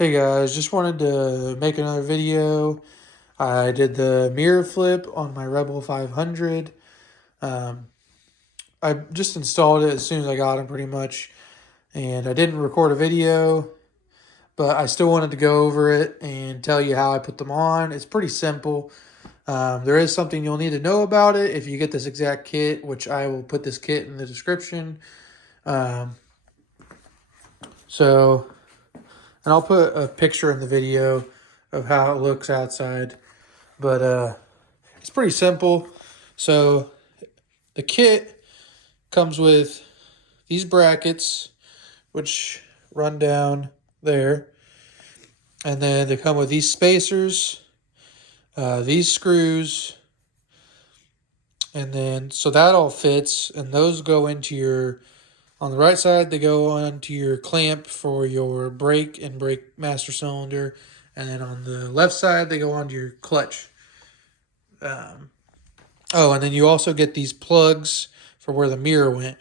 Hey guys, just wanted to make another video. I did the mirror flip on my Rebel 500. Um, I just installed it as soon as I got them pretty much, and I didn't record a video, but I still wanted to go over it and tell you how I put them on. It's pretty simple. There is something you'll need to know about it if you get this exact kit, which I will put this kit in the description. Um, so... And I'll put a picture in the video of how it looks outside. But it's pretty simple. So the kit comes with these brackets, which run down there. And then they come with these spacers, these screws. And then, so that all fits. And those go into your... On the right side, they go onto your clamp for your brake and brake master cylinder. And then on the left side, they go onto your clutch. And then you also get these plugs for where the mirror went.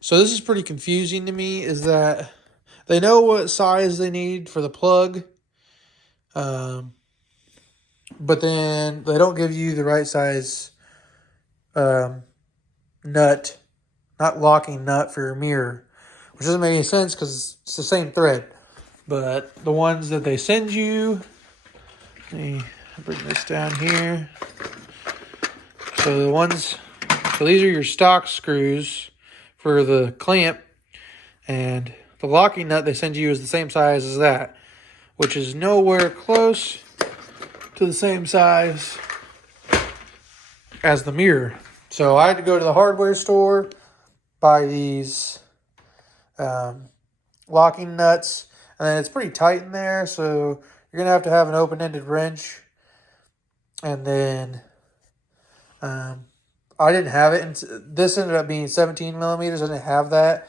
So this is pretty confusing to me, is that they know what size they need for the plug. But then they don't give you the right size nut. Not locking nut for your mirror, which doesn't make any sense because it's the same thread. But the ones that they send you, let me bring this down here. So these are your stock screws for the clamp, and the locking nut they send you is the same size as that, which is nowhere close to the same size as the mirror. So I had to go to the hardware store, buy these locking nuts, and then it's pretty tight in there, so you're gonna have to have an open-ended wrench. And then I didn't have it, and this ended up being 17 millimeters. I didn't have that,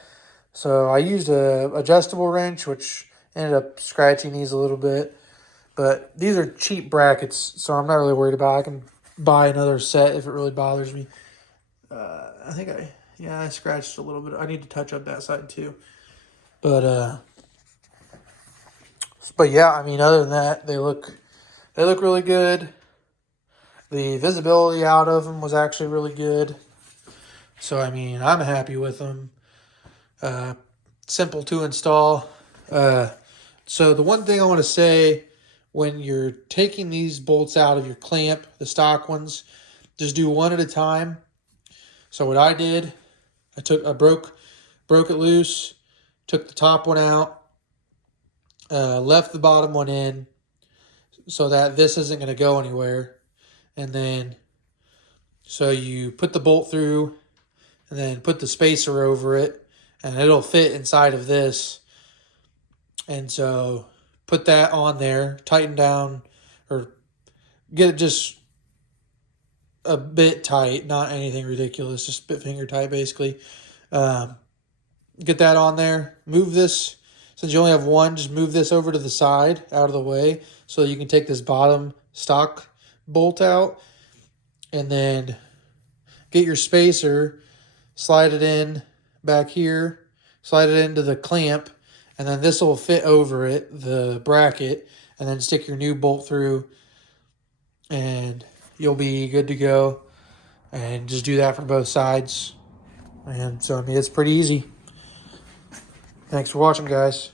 so I used a adjustable wrench, which ended up scratching these a little bit. But these are cheap brackets, so I'm not really worried about it. I can buy another set if it really bothers me. I scratched a little bit. I need to touch up that side too. But yeah, I mean, other than that, they look really good. The visibility out of them was actually really good. So, I mean, I'm happy with them. Simple to install. So the one thing I want to say, when you're taking these bolts out of your clamp, the stock ones, just do one at a time. So what I did, I broke it loose, took the top one out, left the bottom one in so that this isn't going to go anywhere. And then, so you put the bolt through and then put the spacer over it, and it'll fit inside of this. And so put that on there, tighten down, or get it just a bit tight, not anything ridiculous, just bit finger tight basically. Get that on there. Move this, since you only have one, just move this over to the side, out of the way, so you can take this bottom stock bolt out. And then get your spacer, slide it in back here, slide it into the clamp, and then this will fit over it, the bracket, and then stick your new bolt through, and you'll be good to go. And just do that for both sides. And so, I mean, it's pretty easy. Thanks for watching, guys.